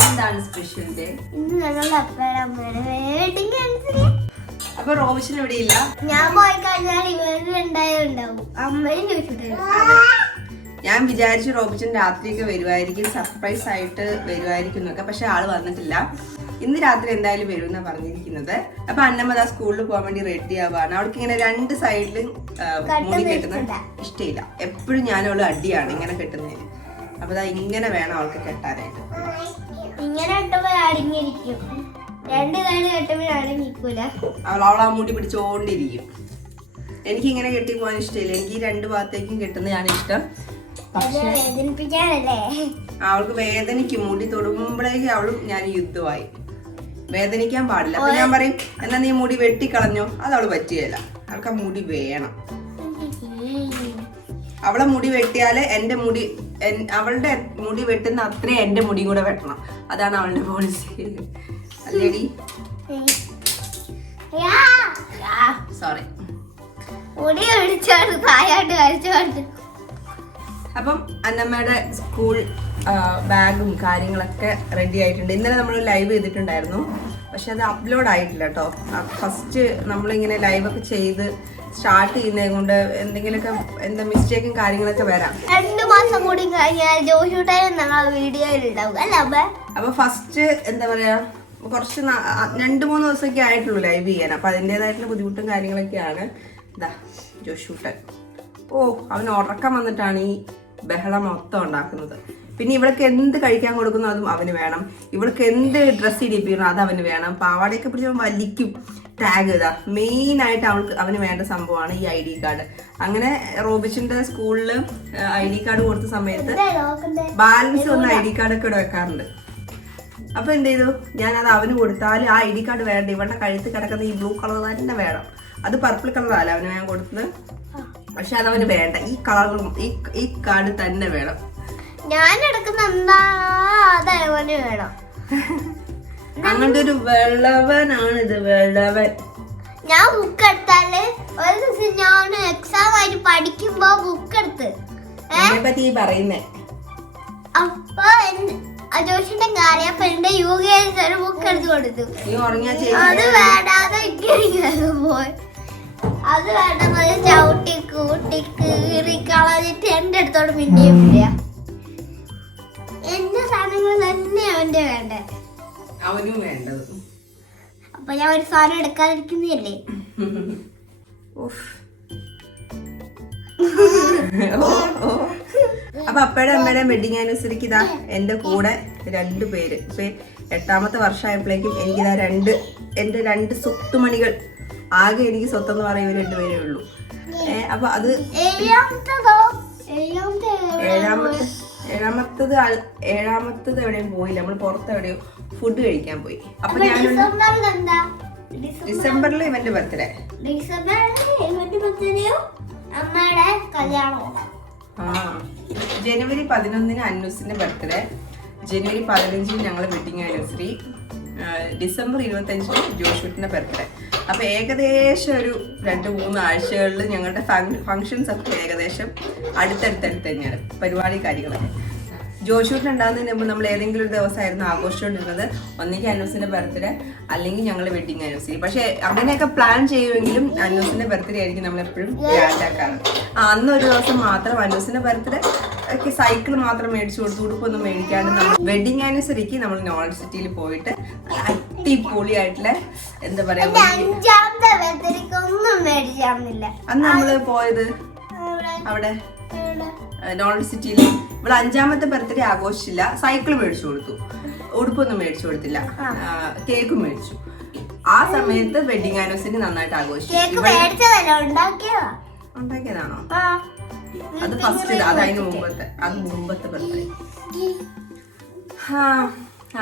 എന്താണ് special day? അപ്പൊ റോബിഷൻ ഇവിടെ ഇല്ല. ഞാൻ പോയി കഴിഞ്ഞാൽ ഇവരുണ്ടാവും അമ്മയും ചോദിച്ചിട്ടുണ്ട്. ഞാൻ വിചാരിച്ചു റോബിച്ചൻ രാത്രിയൊക്കെ വരുമായിരിക്കും, സർപ്രൈസ് ആയിട്ട് വരുമായിരിക്കും എന്നൊക്കെ. പക്ഷെ ആള് വന്നിട്ടില്ല. ഇന്ന് രാത്രി എന്തായാലും വരും എന്നാ പറഞ്ഞിരിക്കുന്നത്. അപ്പൊ അന്നമ്മ സ്കൂളിൽ പോകാൻ വേണ്ടി റെഡി ആവാണ്. അവൾക്ക് ഇങ്ങനെ രണ്ട് സൈഡിലും മുടി കെട്ടുന്നത് ഇഷ്ടമില്ല. എപ്പോഴും ഞാൻ അവള് അടിയാണ് ഇങ്ങനെ കെട്ടുന്നതിന്. അപ്പൊ ഇങ്ങനെ വേണം അവൾക്ക് കെട്ടാനായിട്ട്. ഇങ്ങനെ അടങ്ങിയിരിക്കും. രണ്ട് കാലം കെട്ടുമ്പോൾ അടങ്ങിക്കൂല. അവൾ ആ മുടി പിടിച്ചോണ്ടിരിക്കും. എനിക്ക് ഇങ്ങനെ കെട്ടി പോകാൻ ഇഷ്ടമില്ല. എനിക്ക് ഈ രണ്ട് ഭാഗത്തേക്കും കെട്ടുന്നതാണ് ഇഷ്ടം. അവൾക്ക് വേദനിക്കും. മുടി തൊടുമ്പോഴേക്ക് അവളും ഞാൻ യുദ്ധമായി. വേദനിക്കാൻ പാടില്ല. അപ്പൊ ഞാൻ പറയും, എന്നാ നീ മുടി വെട്ടിക്കളഞ്ഞോ? അത് അവള് പറ്റുകയില്ല. അവൾക്ക് ആ മുടി വേണം. അവളെ മുടി വെട്ടിയാല് എന്റെ മുടി, അവളുടെ മുടി വെട്ടുന്ന അത്രയും എന്റെ മുടി കൂടെ വെട്ടണം. അതാണ് അവളുടെ പോളിസി. അല്ലേടി? സോറി. അപ്പം അന്നമ്മയുടെ സ്കൂൾ ബാഗും കാര്യങ്ങളൊക്കെ റെഡി ആയിട്ടുണ്ട്. ഇന്നലെ നമ്മൾ ലൈവ് ചെയ്തിട്ടുണ്ടായിരുന്നു. പക്ഷെ അത് അപ്ലോഡ് ആയിട്ടില്ല കേട്ടോ. ഫസ്റ്റ് നമ്മളിങ്ങനെ ലൈവൊക്കെ ചെയ്ത് സ്റ്റാർട്ട് ചെയ്യുന്നത് കൊണ്ട് എന്തെങ്കിലുമൊക്കെ എന്താ മിസ്റ്റേക്കും കാര്യങ്ങളൊക്കെ വരാം. 2 മാസം കൂടി കഴിഞ്ഞാൽ അപ്പൊ ഫസ്റ്റ് എന്താ പറയാ, കുറച്ച് 2-3 ദിവസമൊക്കെ ആയിട്ടുള്ളൂ ലൈവ് ചെയ്യാൻ. അപ്പൊ അതിൻ്റെതായിട്ടുള്ള ബുദ്ധിമുട്ടും കാര്യങ്ങളൊക്കെയാണ്. ഇതാ ജോഷൂട്ടൻ. അവൻ ഉറക്കം വന്നിട്ടാണ് ഈ ബഹളം മൊത്തം ഉണ്ടാക്കുന്നത്. പിന്നെ ഇവൾക്ക് എന്ത് കഴിക്കാൻ കൊടുക്കുന്നു അതും അവന് വേണം. ഇവൾക്ക് എന്ത് ഡ്രസ്സ് ഇടിപ്പിക്കണം അത് അവന് വേണം. പാവാടയൊക്കെ പിടിച്ച് വലിക്കും. ടാഗ് ഇതാ മെയിനായിട്ട് അവന് വേണ്ട സംഭവമാണ് ഈ ID കാർഡ്. അങ്ങനെ റോബിച്ചിന്റെ സ്കൂളിൽ ID കാർഡ് കൊടുത്ത സമയത്ത് ബാലൻസ് വന്ന ID കാർഡൊക്കെ ഇവിടെ വെക്കാറുണ്ട്. അപ്പൊ എന്ത് ചെയ്തു, ഞാനത് അവന് കൊടുത്താൽ ആ ID കാർഡ് വേണ്ട. ഇവളുടെ കഴുത്ത് കിടക്കുന്ന ഈ ബ്ലൂ കളർ തന്നെ വേണം. അത് പർപ്പിൾ കളറല്ല അവന് ഞാൻ കൊടുത്തത്. പക്ഷെ അതവന് വേണ്ട. ഈ കളറും ഈ കാർഡ് തന്നെ വേണം. ഞാൻ എടുക്കുന്ന എന്താ അതവന് വേണം. അങ്ങനത്തെ ഒരു വെള്ളവനാണിത്, വെള്ളവൻ. ഞാൻ ബുക്ക് എടുത്താല് ഒരു ദിവസം ഞാൻ എക്സാം ആയിട്ട് പഠിക്കുമ്പോ ബുക്ക് എടുത്ത് പറ്റി പറയുന്നേ. അപ്പൊ ജോഷിന്റെ കാര്യം അപ്പൊ എന്റെ UKG ഒരു ബുക്ക് എടുത്ത് കൊടുത്തു. അത് വേണ്ടാതെ പോയി. അത് വേണ്ട ചവിട്ടി കൂട്ടി കീറി കളഞ്ഞിട്ട് എന്റെ അടുത്തോട് പിന്നെയും ഇല്ല. എന്റെ സാധനങ്ങൾ തന്നെ അവന്റെ വേണ്ടേ, അവനും വേണ്ടത്. അപ്പൊ ഞാൻ ഒരു സാധനം എടുക്കാതിരിക്കുന്നല്ലേ. അപ്പൊ അപ്പയുടെ അമ്മയുടെ വെഡിങ് ആനിവേഴ്സറിക്ക് ഇതാ എന്റെ കൂടെ 2 പേര്. ഇപ്പൊ 8ാമത്തെ വർഷമായപ്പോഴേക്കും എനിക്കിതാ എന്റെ 2 സ്വത്തുമണികൾ. ആകെ എനിക്ക് സ്വത്തെന്ന് പറയുമ്പോൾ 2 പേരേ ഉള്ളൂ. അപ്പൊ അത് ഏഴാമത്തത് എവിടെയും പോയില്ല. നമ്മൾ പുറത്ത് എവിടെയോ ഫുഡ് കഴിക്കാൻ പോയി. അപ്പൊ ഞാൻ ഡിസംബറിൽ ഇവന്റെ ബർത്ത്ഡേ, ജനുവരി 11 അന്നൂസിന്റെ ബർത്ത്ഡേ, ജനുവരി 15 ഞങ്ങൾ വെഡിങ് ആനിവേഴ്സറി, ഡിസംബർ 25 ജോഷൂട്ടിന്റെ ബർത്ത്ഡേ. അപ്പൊ ഏകദേശം ഒരു 2-3 ആഴ്ചകളിൽ ഞങ്ങളുടെ ഫങ്ഷൻസ് ഒക്കെ ഏകദേശം അടുത്തടുത്ത് തന്നെയാണ് പരിപാടി കാര്യങ്ങളൊക്കെ. ജോഷൂട്ടിന് ഉണ്ടാകുന്നതിന് മുമ്പ് നമ്മൾ ഏതെങ്കിലും ഒരു ദിവസമായിരുന്നു ആഘോഷിച്ചുകൊണ്ടിരുന്നത്. ഒന്നെങ്കിൽ അന്നൂസിന്റെ ബർത്ത്ഡേ അല്ലെങ്കിൽ ഞങ്ങളുടെ വെഡിങ് ആനിവേഴ്സറി. പക്ഷെ അങ്ങനെയൊക്കെ പ്ലാൻ ചെയ്യുമെങ്കിലും അന്നൂസിന്റെ ബർത്ത്ഡേ ആയിരിക്കും നമ്മൾ എപ്പോഴും ഗ്രാൻഡ് ആക്കാറ്. അന്നൊരു ദിവസം മാത്രം അന്നൂസിന്റെ ബർത്ത്ഡേ ഒക്കെ സൈക്കിൾ മാത്രം മേടിച്ചു കൊടുത്തു, ഉടുപ്പൊന്നും മേടിക്കാണ്ട് നമ്മൾ വെഡിങ് ആനിവേഴ്സറിക്ക് നമ്മൾ നോളജ് സിറ്റിയിൽ പോയിട്ട് അടിപൊളിയായിട്ടുള്ള എന്താ പറയാ, അന്ന് നമ്മള് പോയത് അവിടെ നോളജ് സിറ്റിയിൽ. ഇവിടെ 5ാമത്തെ ബർത്ത്ഡേ ആഘോഷിച്ചില്ല. സൈക്കിൾ മേടിച്ചു കൊടുത്തു, ഉടുപ്പൊന്നും മേടിച്ചു കൊടുത്തില്ല, കേക്കും മേടിച്ചു. ആ സമയത്ത് വെഡിങ് ആനിവേഴ്സറി നന്നായിട്ട് ആഘോഷിച്ചു. ഉണ്ടാക്കിയതാണോ? അത് ഫസ്റ്റ്, അത് അതിന് മുമ്പത്തെ ബർത്ത്ഡേ.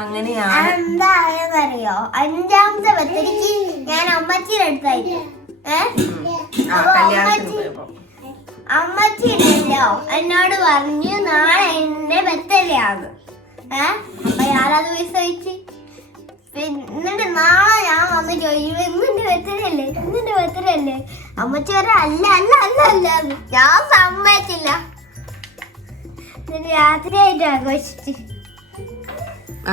അങ്ങനെയാണ്. എന്താണെന്നറിയോ, 5ാമത്തെ ബർത്ത്ഡേക്ക് ഞാൻ അമ്മച്ചിയുടെ അടുത്തായിരുന്നു. അമ്മച്ചി ഇല്ലല്ലോ, എന്നോട് പറഞ്ഞു നാളെ എന്റെ ബർത്ത്ഡേ ആണ്. അപ്പൊ ഞാനത് വിശ്വസിച്ച് എന്നിട്ട് നാളെ ഞാൻ വന്ന് ചോദിച്ചു ഇന്നിന്റെ ബർത്ത്ഡേ അല്ലേ? അമ്മച്ചി പറയാ അല്ല. ഞാൻ സമ്മതിച്ചില്ല. രാത്രിയായിട്ട് ആഘോഷിച്ച്.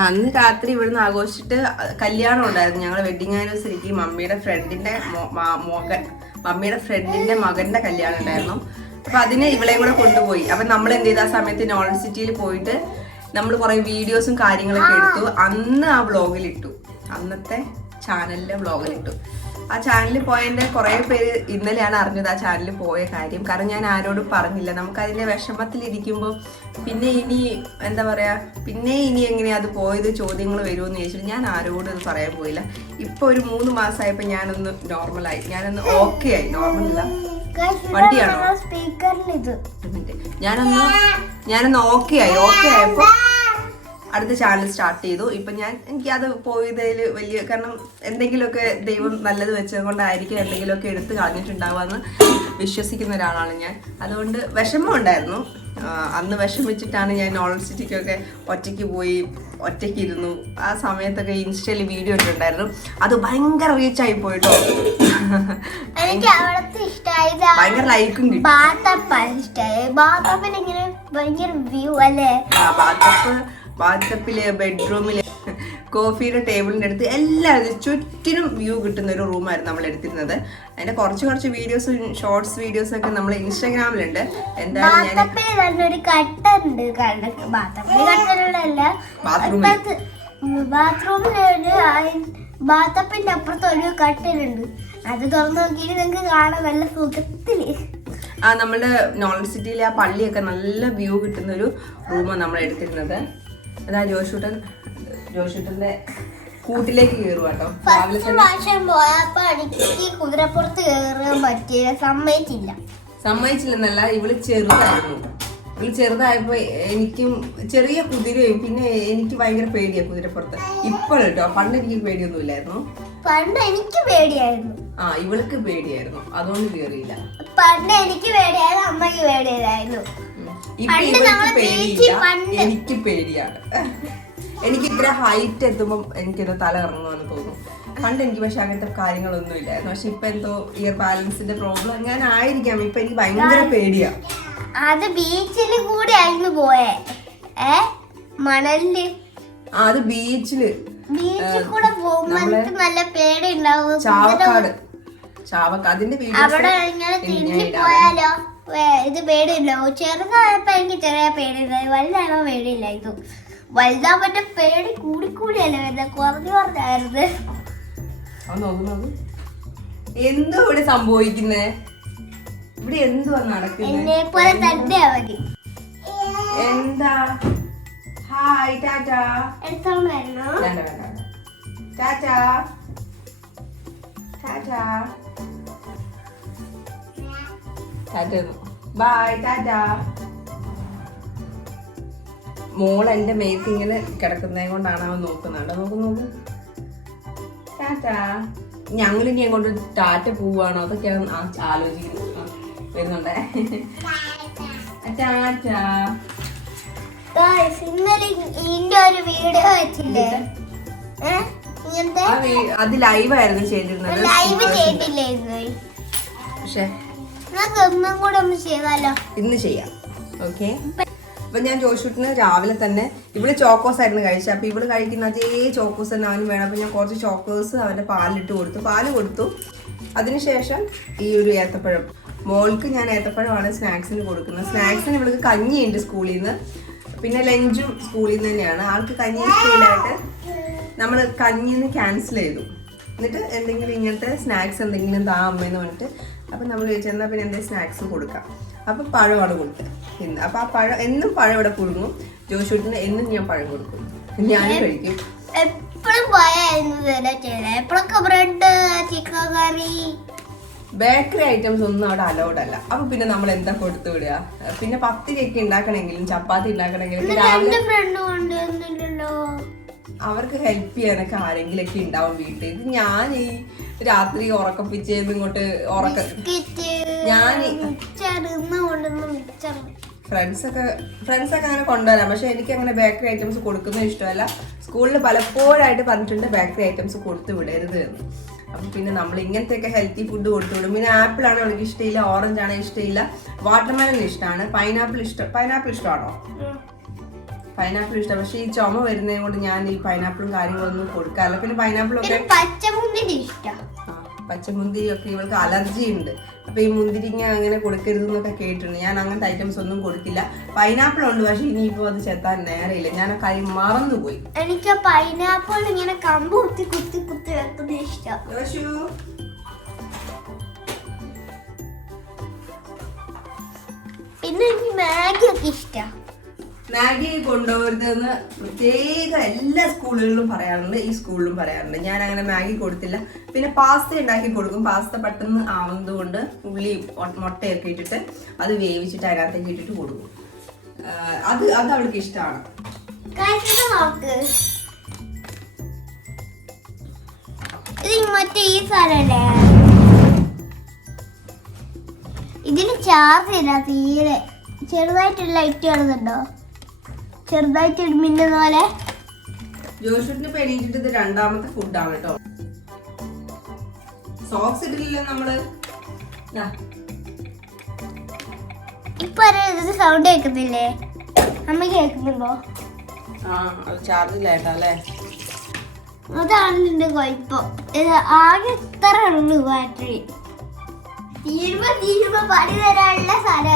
അന്ന് രാത്രി ഇവിടുന്ന് ആഘോഷിച്ചിട്ട് കല്യാണം ഉണ്ടായിരുന്നു. ഞങ്ങൾ വെഡിങ് ആനിവേഴ്സറിക്ക് മമ്മിയുടെ ഫ്രണ്ടിന്റെ മകന്റെ കല്യാണം ഉണ്ടായിരുന്നു. അപ്പൊ അതിന് ഇവളെയും കൂടെ കൊണ്ടുപോയി. അപ്പൊ നമ്മൾ എന്ത് ചെയ്ത ആ സമയത്ത് നോളജ് സിറ്റിയിൽ പോയിട്ട് നമ്മൾ കുറെ വീഡിയോസും കാര്യങ്ങളൊക്കെ എടുത്തു. അന്ന് ആ വ്ളോഗിലിട്ടു, അന്നത്തെ ചാനലിലെ വ്ളോഗിലിട്ടു. ആ ചാനലിൽ പോയതിന്റെ കുറെ പേര് ഇന്നലെയാണ് അറിഞ്ഞത് ആ ചാനലിൽ പോയ കാര്യം. കാരണം ഞാൻ ആരോടും പറഞ്ഞില്ല. നമുക്ക് അതിന്റെ വിഷമത്തിലിരിക്കുമ്പോൾ പിന്നെ ഇനി എന്താ പറയാ, പിന്നെ ഇനി എങ്ങനെയാ അത് പോയത് ചോദ്യങ്ങൾ വരുമെന്ന് ചോദിച്ചിട്ട് ഞാൻ ആരോടും അത് പറയാൻ പോയില്ല. ഇപ്പൊ ഒരു 3 മാസമായപ്പോ ഞാനൊന്ന് നോർമലായി, ഞാനൊന്ന് ഓക്കെ ആയി. നോർമലല്ല, വണ്ടിയാണോ ഞാനൊന്ന് ഓക്കെ ആയപ്പോ അടുത്ത ചാനൽ സ്റ്റാർട്ട് ചെയ്തു. ഇപ്പൊ എനിക്കത് പോയതിൽ വലിയ, കാരണം എന്തെങ്കിലുമൊക്കെ ദൈവം നല്ലത് വെച്ചത് കൊണ്ടായിരിക്കും എന്തെങ്കിലുമൊക്കെ എടുത്ത് കളഞ്ഞിട്ടുണ്ടാവാന്ന് വിശ്വസിക്കുന്ന ഒരാളാണ് ഞാൻ. അതുകൊണ്ട് വിഷമം ഉണ്ടായിരുന്നു. അന്ന് വിഷമിച്ചിട്ടാണ് ഞാൻ നോളജ് സിറ്റിക്കൊക്കെ ഒറ്റയ്ക്ക് പോയി, ഒറ്റയ്ക്ക് ഇരുന്നു. ആ സമയത്തൊക്കെ ഇൻസ്റ്റയിൽ വീഡിയോ ഇട്ടിട്ടുണ്ടായിരുന്നു. അത് ഭയങ്കര റീച്ച് ആയി പോയിട്ടോ. ഭയങ്കര ലൈക്കും കിട്ടി. ബാത്തപ്പില് ബെഡ്റൂമില് കോഫിയുടെ ടേബിളിന്റെ അടുത്ത് എല്ലാവരും ചുറ്റിനും വ്യൂ കിട്ടുന്ന ഒരു റൂമായിരുന്നു നമ്മൾ എടുത്തിരുന്നത്. അതിന്റെ കുറച്ച് വീഡിയോസും ഷോർട്സ് വീഡിയോസും ഒക്കെ നമ്മൾ ഇൻസ്റ്റാഗ്രാമിലുണ്ട്. എന്തായാലും ബാത്തപ്പിന്റെ അപ്പുറത്ത് ഒരു കട്ടിലുണ്ട്. അത് തുറന്നു നോക്കിയിട്ട് നിങ്ങൾക്ക് കാണാൻ നല്ല സുഖത്തില്. നമ്മുടെ നോളജ് സിറ്റിയിലെ ആ പള്ളിയൊക്കെ നല്ല വ്യൂ കിട്ടുന്ന ഒരു റൂമാണ് നമ്മൾ എടുത്തിരുന്നത്. അതാ ജോഷൂട്ടന്റെ കൂട്ടിലേക്ക് കയറുക കേട്ടോ. കുതിരപ്പുറത്ത് കയറാൻ പറ്റിയ സമ്മതിച്ചില്ലെന്നല്ല, ഇവള് ചെറുതായപ്പോ എനിക്കും ചെറിയ കുതിരയും, പിന്നെ എനിക്ക് ഭയങ്കര പേടിയാ കുതിരപ്പുറത്ത്. ഇപ്പോഴും കേട്ടോ, പണ്ട് എനിക്ക് പേടിയൊന്നും ഇല്ലായിരുന്നു. പണ്ട് എനിക്ക് പേടിയായിരുന്നു. ഇവൾക്ക് പേടിയായിരുന്നു, അതുകൊണ്ട് കയറിയില്ല. പണ്ട് എനിക്ക് പേടിയായിരുന്നു, അമ്മയ്ക്ക് പേടിയായിരുന്നു. എനിക്ക് പേടിയാണ്. എനിക്ക് ഇത്ര ഹൈറ്റ് എത്തുമ്പോൾ എനിക്കെന്തോ തല ഇറങ്ങുമെന്ന് തോന്നും. പണ്ട് എനിക്ക് പക്ഷെ അങ്ങനത്തെ കാര്യങ്ങളൊന്നും ഇല്ലായിരുന്നു. പക്ഷെ ഇപ്പൊ എന്തോ ഇയർ ബാലൻസിന്റെ പ്രോബ്ലം അങ്ങനെ ആയിരിക്കാം. ഇപ്പൊ എനിക്ക് ഭയങ്കര പേടിയാ. അത് ബീച്ചില് കൂടെ ആയിരുന്നു പോയേ, മണലില്. അത് ബീച്ചില് കൂടെ പോകുമ്പോ നല്ല പേടി ഉണ്ടാവും. ചാവക്കാട് അതിന്റെ അവിടെ ഇങ്ങനെ തിരിഞ്ഞു പോയാലോ ഇത് പേടിയുണ്ടാവും. ചെറുതായപ്പോ എനിക്ക് ചെറിയ പേടിയുണ്ടായി, വലുതായപ്പോ പേടിയില്ലായിരുന്നു. വലുതാവുമ്പോ പേടി കൂടിയല്ലേ വരുന്നത്, കുറഞ്ഞായിരുന്നു. എന്തോ ഇവിടെ സംഭവിക്കുന്നേ, ഇവിടെ എന്തുവാ നടക്കുന്നത്? എന്നെ പോലെ തന്നെ മതി. എന്താ? Hi tata. എടുത്തോണ്ട് വരണോ? Tata tata tata bye tata. മോൾ എന്റെ മേത്ത് ഇങ്ങനെ കിടക്കുന്നതിനെ കൊണ്ടാണ് അവൻ നോക്കുന്നുണ്ട്. നോക്ക് ടാറ്റാ. ഞങ്ങളിനി അങ്ങോട്ട് ടാറ്റ പോവാണോ അതൊക്കെയാണ് ആലോചിക്കുന്നത്. വരുന്നുണ്ടേ. ടാറ്റാ. ഇന്നലെ ഇതിന്റെ ഒരു വീഡിയോ വെച്ചില്ലേ, അത് ലൈവായിരുന്നു ചെയ്തിരുന്നത്. ലൈവ് ചെയ്തില്ലായിരുന്നു. പക്ഷെ ഒന്നും കൂടെ ഒന്ന് ചെയ്താലോ? ഇന്ന് ചെയ്യാം. ഓക്കെ. അപ്പൊ ഞാൻ ജോഷൂട്ടിന് രാവിലെ തന്നെ ഇവള് ചോക്കോസ് ആയിരുന്നു കഴിച്ചത്. അപ്പൊ ഇവള് കഴിക്കുന്ന അതേ ചോക്കോസ് തന്നെ അവന് വേണം. അപ്പൊ ഞാൻ കുറച്ച് ചോക്കോസ് അവന്റെ പാലിട്ട് കൊടുത്തു. പാല് കൊടുത്തു. അതിനുശേഷം ഈ ഒരു ഏത്തപ്പഴം, മോൾക്ക് ഞാൻ ഏത്തപ്പഴമാണ് സ്നാക്സിന് കൊടുക്കുന്നത്. സ്നാക്സിന് ഇവൾക്ക് കഞ്ഞിയുണ്ട് സ്കൂളിൽ നിന്ന്, പിന്നെ ലഞ്ചും സ്കൂളിൽ നിന്ന് തന്നെയാണ്. ആൾക്ക് കഞ്ഞി ഇഷ്ടമില്ലായിട്ട് നമ്മൾ കഞ്ഞിന്ന് ക്യാൻസൽ ചെയ്തു. എന്നിട്ട് എന്തെങ്കിലും ഇങ്ങനത്തെ സ്നാക്സ് എന്തെങ്കിലും താ അമ്മയെന്ന് പറഞ്ഞിട്ട് അപ്പം നമ്മൾ ചോദിച്ചെന്നാൽ പിന്നെ എന്തെങ്കിലും സ്നാക്സ് കൊടുക്കാം. അപ്പം പഴമാണ് കൊടുത്തത് ഇന്ന്. അപ്പം ആ പഴം എന്നും പഴം ഇവിടെ പുഴുങ്ങും. ജോഷൂട്ടിന് എന്നും ഞാൻ പഴം കൊടുക്കും, ഞാനും കഴിക്കും. എപ്പോഴും എപ്പോഴൊക്കെ ബ്രെഡ്, ചിക്കൻ കറി, ബേക്കറി ഐറ്റംസ് ഒന്നും അവിടെ അലൗഡ് അല്ല. അപ്പൊ പിന്നെ നമ്മൾ എന്താ കൊടുത്തു വിടുക? പിന്നെ പത്തിരിയൊക്കെ ഉണ്ടാക്കണമെങ്കിലും ചപ്പാത്തി ഉണ്ടാക്കണമെങ്കിലും അവർക്ക് ഹെൽപ്പ് ചെയ്യാനൊക്കെ ആരെങ്കിലൊക്കെ ഉണ്ടാവും വീട്ടിൽ. ഇത് ഞാൻ ഈ രാത്രി ഉറക്കപ്പിച്ചേന്ന് ഇങ്ങോട്ട് ഞാൻ ഫ്രണ്ട്സൊക്കെ അങ്ങനെ കൊണ്ടുവരാം. പക്ഷെ എനിക്ക് അങ്ങനെ ബേക്കറി ഐറ്റംസ് കൊടുക്കുന്നത് ഇഷ്ടമല്ല. സ്കൂളിൽ പലപ്പോഴായിട്ട് പറഞ്ഞിട്ടുണ്ട് ബേക്കറി ഐറ്റംസ് കൊടുത്തു വിടരുത് എന്ന്. അപ്പൊ പിന്നെ നമ്മൾ ഇങ്ങനത്തെയൊക്കെ ഹെൽത്തി ഫുഡ് കൊടുത്തുവിടും. പിന്നെ ആപ്പിൾ ആണ് അവൾക്ക് ഇഷ്ടമില്ല, ഓറഞ്ച് ആണ് ഇഷ്ടമില്ല, വാട്ടർമെലൺ ഇഷ്ടമാണ്, പൈനാപ്പിൾ ഇഷ്ടമാണോ? പൈനാപ്പിൾ ഇഷ്ടം. പക്ഷെ ഈ ചുമ വരുന്നത് കൊണ്ട് ഞാൻ ഈ പൈനാപ്പിളും കാര്യങ്ങളൊന്നും കൊടുക്കാറില്ല. പിന്നെ പൈനാപ്പിളൊക്കെ പച്ചമുന്തിരി ഒക്കെ ഇവൾക്ക് അലർജി ഉണ്ട്. അപ്പൊ ഈ മുന്തിരിങ്ങ അങ്ങനെ കൊടുക്കരുതെന്നൊക്കെ കേട്ടിട്ടുണ്ട്. ഞാൻ അങ്ങനത്തെ ഐറ്റംസ് ഒന്നും കൊടുക്കില്ല. പൈനാപ്പിൾ ഉണ്ട്, പക്ഷെ ഇനിയിപ്പോ അത് ചെത്താൻ നേരെയില്ല. ഞാൻ ആ കാര്യം മറന്നുപോയി. എനിക്ക് പൈനാപ്പിൾ ഇങ്ങനെ കമ്പ് കുത്തി കുത്തി കുത്തി വെക്കുന്നത് ഇഷ്ടം. പിന്നെ എനിക്ക് മാഗി ഒക്കെ ഇഷ്ടം. മാഗി കൊണ്ടുപോകരുതെന്ന് പ്രത്യേക എല്ലാ സ്കൂളുകളിലും പറയാറുണ്ട്, ഈ സ്കൂളിലും പറയാറുണ്ട്. ഞാൻ അങ്ങനെ മാഗി കൊടുത്തില്ല. പിന്നെ പാസ്ത ഉണ്ടാക്കി കൊടുക്കും. പാസ്ത പെട്ടെന്ന് ആവുന്നത് കൊണ്ട് ഉള്ളി മുട്ടയൊക്കെ ഇട്ടിട്ട് അത് വേവിച്ചിട്ട് അതിനകത്തേക്ക് ഇട്ടിട്ട് കൊടുക്കും. അത് അവൾക്ക് ഇഷ്ടമാണ്. മറ്റേ ഈ സാധനല്ലേ, ഇതിന് ചാർജ് ഇല്ല തീരെ. ചെറുതായിട്ട് ലൈറ്റ് കാണുന്നുണ്ടോ? ചെറുതായിട്ട് മിന്നുന്ന പോലെ. ജോഷുട്ടിന് പെണീറ്റിട്ട് ഇത് രണ്ടാമത്തെ ഫുഡാണ് കേട്ടോ. സോക്സ് ഇട്ടില്ലല്ലോ നമ്മള്. ഇപ്പൊ സൗണ്ട് കേൾക്കുന്നില്ലേ? അമ്മ കേൾക്കുന്നുണ്ടോ? ചാർജില്ലായിട്ടല്ലേ? അതാണ് നിന്റെ കുഴപ്പം. ആകെ ഇത്ര ഉള്ളു ബാറ്ററി. തീരുമ്പോ പണി തരാനുള്ള സ്ഥലം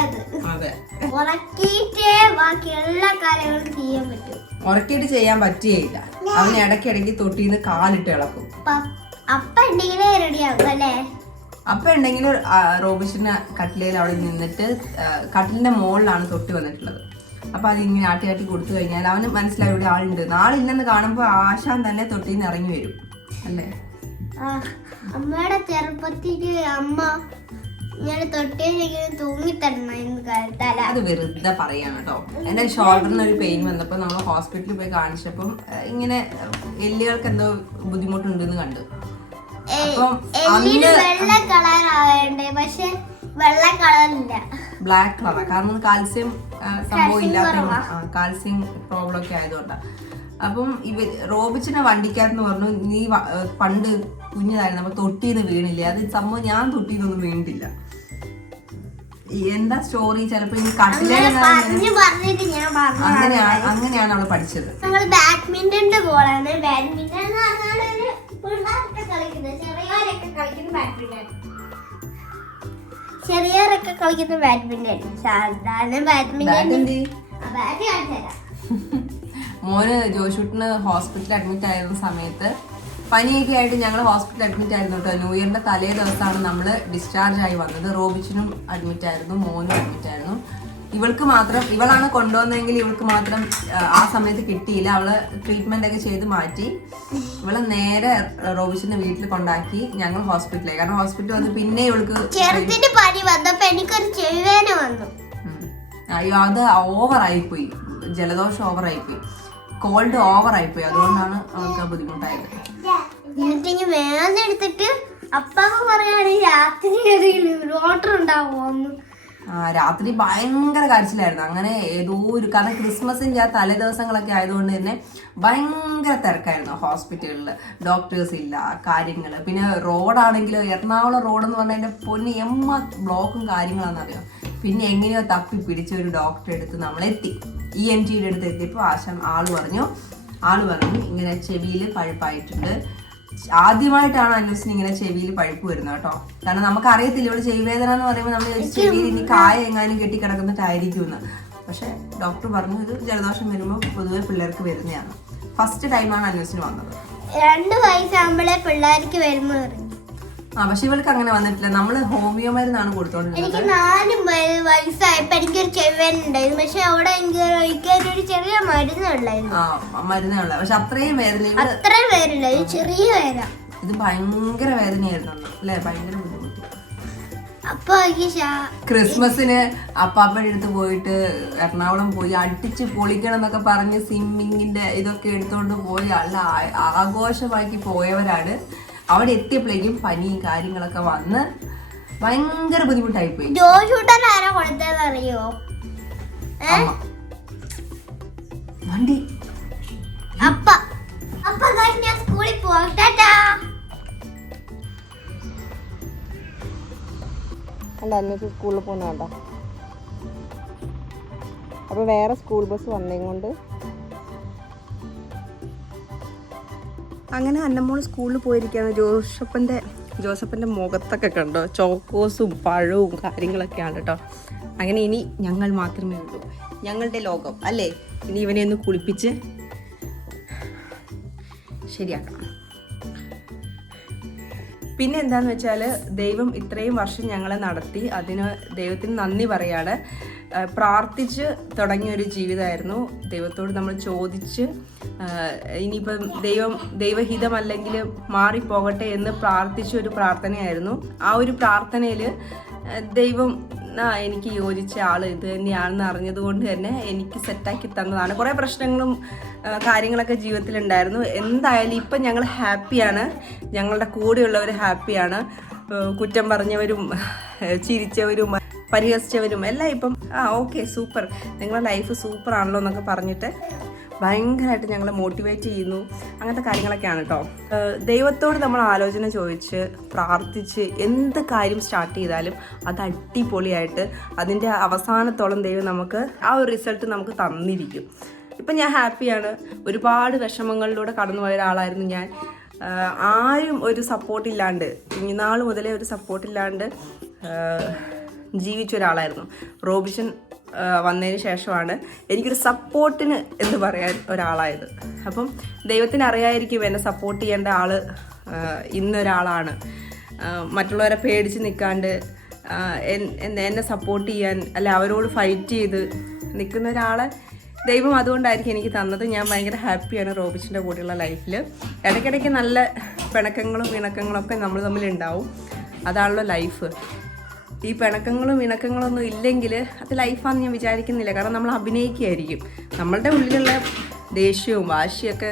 അത്. ഉറക്കിയിട്ടേ ബാക്കി എല്ലാ കാര്യങ്ങളും ചെയ്യാൻ പറ്റും. ഉറക്കിയിട്ട് ചെയ്യാൻ പറ്റുകയില്ല. അവന് ഇടയ്ക്കിടയ്ക്ക് തൊട്ടിന്ന് കാലിട്ട് ഇളക്കും. അപ്പ ഉണ്ടെങ്കിലേ റെഡിയാകും അല്ലേ? അപ്പ ഉണ്ടെങ്കിൽ റോബിഷിന്റെ കട്ടിലയിൽ അവിടെ നിന്നിട്ട് കട്ടിലിന്റെ മുകളിലാണ് തൊട്ടി വന്നിട്ടുള്ളത്. അപ്പൊ അതിങ്ങനെ ആട്ടി ആട്ടി കൊടുത്തു കഴിഞ്ഞാൽ അവന് മനസ്സിലായി ഇവിടെ ആളുണ്ട്. നാളില്ലെന്ന് കാണുമ്പോ ആശാൻ തന്നെ തൊട്ടിന്ന് ഇറങ്ങി വരും അല്ലേ? അമ്മയുടെ ചെറുപ്പത്തില് അമ്മ ഞാൻ തൊട്ടിയിലെങ്കിലും തൂങ്ങിത്തരണം. അത് വെറുതെ പറയാണ് കേട്ടോ. എന്റെ ഷോൾഡറിന് ഒരു പെയിൻ വന്നപ്പോ നമ്മൾ ഹോസ്പിറ്റലിൽ പോയി കാണിച്ചപ്പം ഇങ്ങനെ എല്ലുകൾക്ക് എന്തോ ബുദ്ധിമുട്ടുണ്ടെന്ന് കണ്ടു. അപ്പം വെള്ള കളർ ആവേണ്ടേ, പക്ഷെ വെള്ള കളറില്ല, ബ്ലാക്ക് കളറാണ്. കാരണം കാൽസ്യം സംഭവം ഇല്ലാത്ത കാൽസ്യം പ്രോബ്ലം ഒക്കെ ആയതുകൊണ്ടാണ്. അപ്പം റോബിച്ചിനെ വണ്ടിക്കകത്ത് പറഞ്ഞു, നീ പണ്ട് കുഞ്ഞതായിരുന്നു അപ്പൊ തൊട്ടിന്ന് വീണില്ലേ? അത് സംഭവം ഞാൻ തൊട്ടിന്നൊന്നും വീണിട്ടില്ല. എന്താ സ്റ്റോറി? ചിലപ്പോ ഈ അങ്ങനെയാണ് അവള് പഠിച്ചത്. ബാഡ്മിന്റന്റെ ബോളാണ്. ബാഡ്മിന്റൺ ചെറിയവരൊക്കെ കളിക്കുന്ന ബാഡ്മിന്റൺ. സാധാരണ മോന് ജോഷൂട്ടിന് ഹോസ്പിറ്റലിൽ അഡ്മിറ്റ് ആയിരുന്ന സമയത്ത് പനിയൊക്കെ ആയിട്ട് ഞങ്ങൾ ഹോസ്പിറ്റലിൽ അഡ്മിറ്റ് ആയിരുന്നു കേട്ടോ. ന്യൂ ഇയറിന്റെ തലേ ദിവസമാണ് നമ്മൾ ഡിസ്ചാർജ് ആയി വന്നത്. റോബിച്ചിനും അഡ്മിറ്റ് ആയിരുന്നു, മോനും അഡ്മിറ്റ് ആയിരുന്നു. ഇവൾക്ക് മാത്രം, ഇവളാണ് കൊണ്ടുവന്നെങ്കിൽ ഇവൾക്ക് മാത്രം ആ സമയത്ത് കിട്ടിയില്ല. അവള് ട്രീറ്റ്മെന്റ് ഒക്കെ ചെയ്ത് മാറ്റി. ഇവളെ നേരെ റോബിച്ചിന്റെ വീട്ടിൽ കൊണ്ടാക്കി ഞങ്ങൾ ഹോസ്പിറ്റലിൽ. കാരണം ഹോസ്പിറ്റലിൽ വന്ന് പിന്നെ ഇവൾക്ക് പനി വന്നപ്പോ എനിക്കൊരു ചെവിവേദന വന്നു. അയ്യോ, അത് ഓവറായിപ്പോയി, ജലദോഷം ഓവറായിപ്പോയി, കോൾഡ് ഓവറായിപ്പോയി. അതുകൊണ്ടാണ് അവൾക്ക് ബുദ്ധിമുട്ടായത്. എന്നിട്ട് വേദന എടുത്തിട്ട് അപ്പാപ്പ പറയാണ് രാത്രി ഓട്ടർ ഉണ്ടാവുമോന്ന്. രാത്രി ഭയങ്കര കരച്ചിലായിരുന്നു. അങ്ങനെ ഏതോ ഒരു, കാരണം ക്രിസ്മസിന്റെ ആ തലേ ദിവസങ്ങളൊക്കെ ആയതുകൊണ്ട് തന്നെ ഭയങ്കര തിരക്കായിരുന്നു ഹോസ്പിറ്റലിൽ. ഡോക്ടേഴ്സ് ഇല്ല, കാര്യങ്ങൾ. പിന്നെ റോഡാണെങ്കിലോ, എറണാകുളം റോഡ് എന്ന് പറഞ്ഞാൽ എൻ്റെ പൊന്നി ബ്ലോക്കും കാര്യങ്ങളാണെന്നറിയാം. പിന്നെ എങ്ങനെയോ തപ്പി പിടിച്ച ഒരു ഡോക്ടറെ അടുത്ത് നമ്മളെത്തി. ENTയുടെ അടുത്ത് എത്തിയപ്പോൾ ആള് പറഞ്ഞു ഇങ്ങനെ ചെവിയിൽ പഴുപ്പായിട്ടുണ്ട്. ആദ്യമായിട്ടാണ് അന്വേഷണം ഇങ്ങനെ ചെവിയിൽ പഴുപ്പ് വരുന്നത് കേട്ടോ. കാരണം നമുക്ക് അറിയത്തില്ല, ഇവിടെ ചെവി വേദന എന്ന് പറയുമ്പോൾ നമ്മൾ ചെവിയിൽ ഇനി കായ എങ്ങാനും കെട്ടിക്കിടന്നിട്ടായിരിക്കും എന്ന്. പക്ഷെ ഡോക്ടർ പറഞ്ഞു ഇത് ജലദോഷം വരുമ്പോൾ പൊതുവെ പിള്ളേർക്ക് വരുന്നതാണ്. ഫസ്റ്റ് ടൈമാണ് അന്വേഷണം വന്നത്. 2 വയസ്സാകുമ്പോഴേ പിള്ളേർക്ക് വരുന്ന. പക്ഷെ ഇവൾക്ക് അങ്ങനെ വന്നിട്ടില്ല. നമ്മള് ഹോമിയോ മരുന്നാണ് കൊടുത്തോണ്ടിരുന്നത്. എനിക്ക് 4 വയസ്സായപ്പോ എനിക്കൊരു ചെവിവേദന ഉണ്ടായിരുന്നു. പക്ഷെ അവിടെ ഒരു ചെറിയ മരുന്നേ ഉള്ള. പക്ഷെ അത്രയും വേദന ചെറിയ വേദന. ഇത് ഭയങ്കര വേദനയായിരുന്നു അല്ലേ? ഭയങ്കര ബുദ്ധിമുട്ട്. അപ്പൊ ക്രിസ്മസിന് അപ്പാപ്പയുടെ അടുത്ത് പോയിട്ട് എറണാകുളം പോയി അടിച്ച് പൊളിക്കണം എന്നൊക്കെ പറഞ്ഞ് സ്വിമ്മിങ്ങിന്റെ ഇതൊക്കെ എടുത്തോണ്ട് പോയി അല്ല ആഘോഷമാക്കി പോയവരാണ്. അവിടെ എത്തിയപ്പോഴേക്കും പനിയും കാര്യങ്ങളൊക്കെ വന്ന് ഭയങ്കര ബുദ്ധിമുട്ടായി പോയി. അറിയോ? വണ്ടി ഞാൻ സ്കൂളിൽ പോകട്ടാ. അല്ല അന്വേഷിച്ച് സ്കൂളിൽ പോകുന്ന കണ്ടോ. അപ്പോൾ വേറെ സ്കൂൾ ബസ് വന്നേം കൊണ്ട് അങ്ങനെ അന്നമ്മോൾ സ്കൂളിൽ പോയിരിക്കുകയാണ്. ജോസപ്പൻ്റെ മുഖത്തൊക്കെ കണ്ടോ, ചോക്കോസും പഴവും കാര്യങ്ങളൊക്കെയാണ് കേട്ടോ. അങ്ങനെ ഇനി ഞങ്ങൾ മാത്രമേ ഉള്ളൂ, ഞങ്ങളുടെ ലോകം അല്ലേ. ഇനി ഇവനെ ഒന്ന് കുളിപ്പിച്ച് ശരിയാക്കണം. പിന്നെ എന്താണെന്ന് വെച്ചാൽ ദൈവം ഇത്രയും വർഷം ഞങ്ങളെ നടത്തി, അതിന് ദൈവത്തിന് നന്ദി പറയാണ്. പ്രാർത്ഥിച്ച് തുടങ്ങിയൊരു ജീവിതമായിരുന്നു. ദൈവത്തോട് നമ്മൾ ചോദിച്ച് ഇനിയിപ്പം ദൈവഹിതമല്ലെങ്കിൽ മാറിപ്പോകട്ടെ എന്ന് പ്രാർത്ഥിച്ചൊരു പ്രാർത്ഥനയായിരുന്നു. ആ ഒരു പ്രാർത്ഥനയിൽ ദൈവം എനിക്ക് യോജിച്ച ആൾ ഇത് തന്നെയാണെന്ന് അറിഞ്ഞതുകൊണ്ട് തന്നെ എനിക്ക് സെറ്റാക്കി തന്നതാണ്. കുറേ പ്രശ്നങ്ങളും കാര്യങ്ങളൊക്കെ ജീവിതത്തിലുണ്ടായിരുന്നു. എന്തായാലും ഇപ്പം ഞങ്ങൾ ഹാപ്പിയാണ്, ഞങ്ങളുടെ കൂടെയുള്ളവർ ഹാപ്പിയാണ്. കുറ്റം പറഞ്ഞവരും ചിരിച്ചവരും പരിഹസിച്ചവരും എല്ലാം ഇപ്പം ഓക്കെ സൂപ്പർ, നിങ്ങളുടെ ലൈഫ് സൂപ്പർ ആണല്ലോ എന്നൊക്കെ പറഞ്ഞിട്ട് ഭയങ്കരമായിട്ട് ഞങ്ങളെ മോട്ടിവേറ്റ് ചെയ്യുന്നു. അങ്ങനത്തെ കാര്യങ്ങളൊക്കെയാണ് കേട്ടോ. ദൈവത്തോട് നമ്മൾ ആലോചന ചോദിച്ച് പ്രാർത്ഥിച്ച് എന്ത് കാര്യം സ്റ്റാർട്ട് ചെയ്താലും അത് അടിപൊളിയായിട്ട് അതിൻ്റെ അവസാനത്തോളം ദൈവം നമുക്ക് ആ ഒരു റിസൾട്ട് നമുക്ക് തന്നിരിക്കും. ഇപ്പം ഞാൻ ഹാപ്പിയാണ്. ഒരുപാട് വിഷമങ്ങളിലൂടെ കടന്നുപോയ ഒരാളായിരുന്നു ഞാൻ. ആരും ഒരു സപ്പോർട്ടില്ലാണ്ട്, കുഞ്ഞുനാൾ മുതലേ ഒരു സപ്പോർട്ടില്ലാണ്ട് ജീവിച്ച ഒരാളായിരുന്നു. റോബിഷൻ വന്നതിന് ശേഷമാണ് എനിക്കൊരു സപ്പോർട്ടിന് എന്ന് പറയാൻ ഒരാളായത്. അപ്പം ദൈവത്തിന് അറിയായിരിക്കും എന്നെ സപ്പോർട്ട് ചെയ്യേണ്ട ആൾ ഇന്നൊരാളാണ്. മറ്റുള്ളവരെ പേടിച്ച് നിൽക്കാണ്ട് എന്നെ സപ്പോർട്ട് ചെയ്യാൻ അല്ല അവരോട് ഫൈറ്റ് ചെയ്ത് നിൽക്കുന്ന ഒരാളെ ദൈവം അതുകൊണ്ടായിരിക്കും എനിക്ക് തന്നത്. ഞാൻ ഭയങ്കര ഹാപ്പിയാണ് റോബിച്ചിൻ്റെ കൂടെയുള്ള ലൈഫിൽ. ഇടയ്ക്കിടയ്ക്ക് നല്ല പിണക്കങ്ങളും ഇണക്കങ്ങളും ഒക്കെ നമ്മൾ തമ്മിലുണ്ടാവും. അതാണല്ലോ ലൈഫ്. ഈ പിണക്കങ്ങളും ഇണക്കങ്ങളൊന്നും ഇല്ലെങ്കിൽ അത് ലൈഫാണെന്ന് ഞാൻ വിചാരിക്കുന്നില്ല. കാരണം നമ്മൾ അഭിനയിക്കുകയായിരിക്കും. നമ്മളുടെ ഉള്ളിലുള്ള ദേഷ്യവും വാശിയൊക്കെ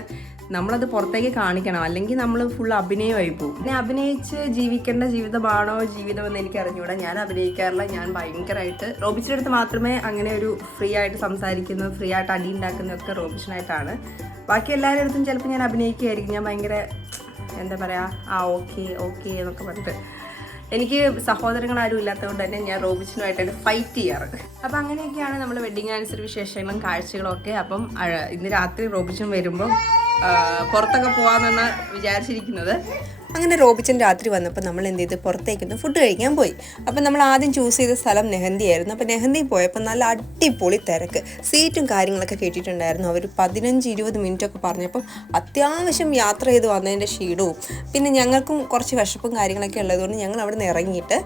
നമ്മളത് പുറത്തേക്ക് കാണിക്കണം, അല്ലെങ്കിൽ നമ്മൾ ഫുൾ അഭിനയമായി പോകും. പിന്നെ അഭിനയിച്ച് ജീവിക്കേണ്ട ജീവിതമാണോ ജീവിതമെന്ന് എനിക്ക് അറിഞ്ഞുകൂടാ. ഞാൻ അഭിനയിക്കാറില്ല. ഞാൻ ഭയങ്കരമായിട്ട് റോബിച്ചിൻ്റെ അടുത്ത് മാത്രമേ അങ്ങനെ ഒരു ഫ്രീ ആയിട്ട് സംസാരിക്കുന്നു, ഫ്രീ ആയിട്ട് അടി ഉണ്ടാക്കുന്നതൊക്കെ റോബിഷനായിട്ടാണ്. ബാക്കി എല്ലാവരുടെ അടുത്തും ചിലപ്പോൾ ഞാൻ അഭിനയിക്കുകയായിരിക്കും. ഞാൻ ഭയങ്കര എന്താ പറയുക ഓക്കെ എന്നൊക്കെ പറഞ്ഞിട്ട്. എനിക്ക് സഹോദരങ്ങളാരും ഇല്ലാത്തതുകൊണ്ട് തന്നെ ഞാൻ റോബിച്ചിനുമായിട്ടാണ് ഫൈറ്റ് ചെയ്യാറ്. അപ്പം അങ്ങനെയൊക്കെയാണ് നമ്മൾ വെഡിങ് ആനിവേഴ്സറി വിശേഷങ്ങളും കാഴ്ചകളും ഒക്കെ. അപ്പം ഇന്ന് രാത്രി റോബിച്ചൻ വരുമ്പം പുറത്തൊക്കെ പോകാമെന്നാണ് വിചാരിച്ചിരിക്കുന്നത്. അങ്ങനെ റോബിച്ചൻ രാത്രി വന്നപ്പോൾ നമ്മൾ എന്ത് ചെയ്ത് പുറത്തേക്കൊന്ന് ഫുഡ് കഴിക്കാൻ പോയി. അപ്പം നമ്മൾ ആദ്യം ചൂസ് ചെയ്ത സ്ഥലം നെഹന്തി ആയിരുന്നു. അപ്പോൾ നെഹന്തി പോയപ്പോൾ നല്ല അടിപൊളി തിരക്ക്, സീറ്റും കാര്യങ്ങളൊക്കെ കേട്ടിട്ടുണ്ടായിരുന്നു. അവർ 15-20 മിനിറ്റൊക്കെ പറഞ്ഞപ്പം അത്യാവശ്യം യാത്ര ചെയ്ത് വന്നതിൻ്റെ ക്ഷീണവും പിന്നെ ഞങ്ങൾക്കും കുറച്ച് വിശപ്പും കാര്യങ്ങളൊക്കെ ഉള്ളതുകൊണ്ട് ഞങ്ങൾ അവിടെ നിന്ന് ഇറങ്ങിയിട്ട്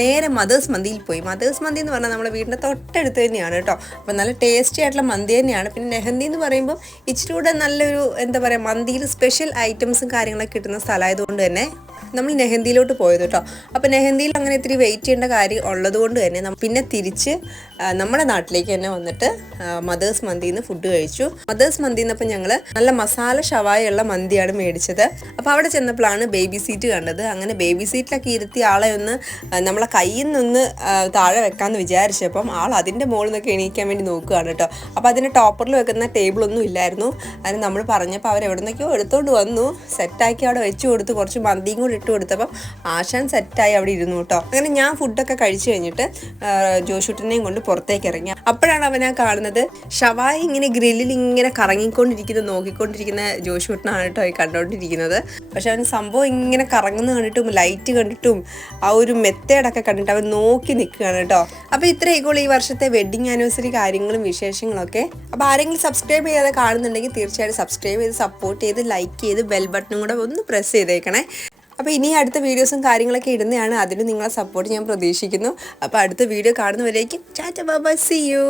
നേരെ മദേഴ്സ് മന്തിയിൽ പോയി. മദേഴ്സ് മന്തി എന്ന് പറഞ്ഞാൽ നമ്മുടെ വീടിൻ്റെ തൊട്ടടുത്ത് തന്നെയാണ് കേട്ടോ. അപ്പോൾ നല്ല ടേസ്റ്റി ആയിട്ടുള്ള മന്തി തന്നെയാണ്. പിന്നെ നെഹന്തി എന്ന് പറയുമ്പോൾ ഇച്ചിരി കൂടെ നല്ലൊരു എന്താ പറയുക, മന്തിയിൽ സ്പെഷ്യൽ ഐറ്റംസും കാര്യങ്ങളൊക്കെ കിട്ടുന്ന സ്ഥലമായതുകൊണ്ട് തന്നെ നമ്മൾ നെഹന്തിയിലോട്ട് പോയത് കേട്ടോ. അപ്പോൾ നെഹന്തിയിൽ അങ്ങനെ ഇത്തിരി വെയിറ്റ് ചെയ്യേണ്ട കാര്യം ഉള്ളത് കൊണ്ട് തന്നെ പിന്നെ തിരിച്ച് നമ്മുടെ നാട്ടിലേക്ക് തന്നെ വന്നിട്ട് മദേഴ്സ് മന്തിയിൽ നിന്ന് ഫുഡ് കഴിച്ചു. മദേഴ്സ് മന്തിയിൽ നിന്നപ്പോൾ ഞങ്ങൾ നല്ല മസാല ഷവായുള്ള മന്തിയാണ് മേടിച്ചത്. അപ്പോൾ അവിടെ ചെന്നപ്പോഴാണ് ബേബി സീറ്റ് കണ്ടത്. അങ്ങനെ ബേബി സീറ്റിലൊക്കെ ഇരുത്തി ആളെ ഒന്ന് നമ്മളെ കയ്യിൽ നിന്ന് താഴെ വെക്കാമെന്ന് വിചാരിച്ചപ്പം ആൾ അതിൻ്റെ മുകളിൽ നിന്നൊക്കെ എണീക്കാൻ വേണ്ടി നോക്കുകയാണ് കേട്ടോ. അപ്പോൾ അതിൻ്റെ ടോപ്പറിൽ വെക്കുന്ന ടേബിളൊന്നും ഇല്ലായിരുന്നു. അതിന് നമ്മൾ പറഞ്ഞപ്പോൾ അവർ എവിടെ നിന്നൊക്കെയോ എടുത്തോണ്ട് വന്നു, സെറ്റാക്കി അവിടെ വെച്ച് കൊടുത്ത് കുറച്ച് മന്തിയും കൂടി ഇട്ട് കൊടുത്തപ്പം ആശാൻ സെറ്റായി അവിടെ ഇരുന്നു കേട്ടോ. അങ്ങനെ ഞാൻ ഫുഡൊക്കെ കഴിച്ചു കഴിഞ്ഞിട്ട് ജോഷൂട്ടിനെയും കൊണ്ട് പുറത്തേക്ക് ഇറങ്ങി. അപ്പോഴാണ് അവനാ കാണുന്നത് ഷവായി ഇങ്ങനെ ഗ്രില്ലിൽ ഇങ്ങനെ നോക്കിക്കൊണ്ടിരിക്കുന്ന ജോഷൂട്ടിനാണ് കേട്ടോ ഈ കണ്ടുകൊണ്ടിരിക്കുന്നത്. പക്ഷെ അവൻ സംഭവം ഇങ്ങനെ കറങ്ങുന്ന കണ്ടിട്ടും ലൈറ്റ് കണ്ടിട്ടും ആ ഒരു മെത്തേഡൊക്കെ കണ്ടിട്ട് അവൻ നോക്കി നിൽക്കുകയാണ് കേട്ടോ. അപ്പോൾ ഇത്രയൊക്കെയുള്ള ഈ വർഷത്തെ വെഡിങ് ആനിവേഴ്സറി കാര്യങ്ങളും വിശേഷങ്ങളൊക്കെ. അപ്പോൾ ആരെങ്കിലും സബ്സ്ക്രൈബ് ചെയ്യാതെ കാണുന്നുണ്ടെങ്കിൽ തീർച്ചയായിട്ടും സബ്സ്ക്രൈബ് ചെയ്ത് സപ്പോർട്ട് ചെയ്ത് ലൈക്ക് ചെയ്ത് ബെൽ ബട്ടണും കൂടെ ഒന്ന് പ്രസ് ചെയ്തേക്കണേ. അപ്പോൾ ഇനി അടുത്ത വീഡിയോസും കാര്യങ്ങളൊക്കെ ഇടുന്നതാണ്. അതിന് നിങ്ങളെ സപ്പോർട്ട് ഞാൻ പ്രതീക്ഷിക്കുന്നു. അപ്പോൾ അടുത്ത വീഡിയോ കാണുന്നവരേക്കും tata bye bye, see U.